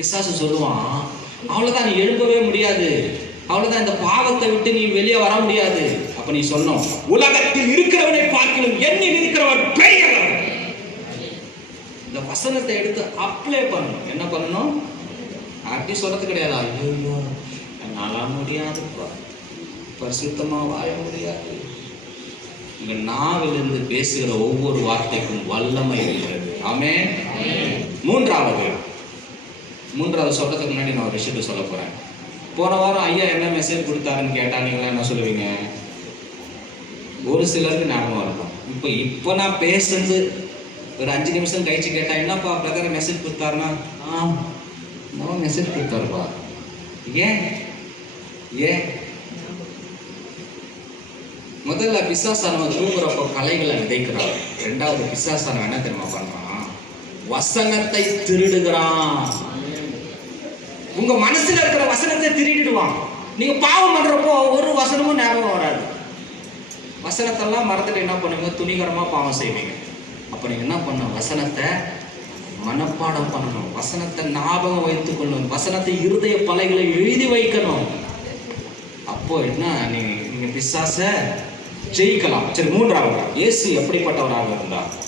பிசாசு சொல்லுவான், அவ்வளவுதான், நீ எழும்பவே முடியாது, அவ்வளவுதான், இந்த பாவத்தை விட்டு நீ வெளியே வர முடியாது. அப்ப நீ சொன்னோம், உலகத்தில் இருக்கிறவனை பார்க்கணும், என்னில் இருக்கிறவர் பெரியவர். இந்த வசனத்தை எடுத்து அப்ளை பண்ணணும். என்ன பண்ணணும்? அப்படி சொல்றது கிடையாது, ஐயோ என்னால முடியாதுப்பா, பரிசுத்தமா வாழ முடியாது. உங்க நாவிலிருந்து பேசுகிற ஒவ்வொரு வார்த்தைக்கும் வல்லமை இருக்கிறது. ஆமென். மூன்றாவது சொல்றதுக்கு முன்னாடி நான் ஒரு விஷயத்தை சொல்ல போறேன். போன வாரம் ஐயா என்ன மெசேஜ் கொடுத்தாருன்னு கேட்டா நீங்களா என்ன சொல்லுவீங்க? ஒரு சிலருக்கு ஞாபகம் இருக்கும். இப்போ நான் பேசுறது ஒரு 5 நிமிஷம் கழிச்சு கேட்டா, என்னப்பா பிரதர் மெசேஜ் கொடுத்தாருன்னா, மெசேஜ் கொடுத்தாருப்பா. ஏன் முதல்ல பிசாசானவன் தூங்குறப்போ கலைகளை விதைக்கிறான். ரெண்டாவது பிசாசானவன் என்ன தெரியுமா பண்றான்? வசனத்தை திருடுகிறான். உங்க மனசுல இருக்கிற வசனத்தை திருடிடுவான். நீங்க பாவம் பண்றப்போ ஒரு வசனமும் ஞாபகம் வராது. வசனத்தெல்லாம் மறந்துட்டு என்ன பண்ணுவீங்க? துணிகரமா பாவம் செய்வீங்க. அப்ப நீங்க என்ன பண்ணணும்? வசனத்தை மனப்பாடம் பண்ணணும், வசனத்தை ஞாபகம் வைத்துக் கொள்ளணும், வசனத்தை இருதய பலகைகளை எழுதி வைக்கணும். அப்போ என்ன, நீங்க பிசாசை ஜெயிக்கலாம். சரி, மூன்றாவது, இயேசு எப்படிப்பட்டவராக இருந்தார்?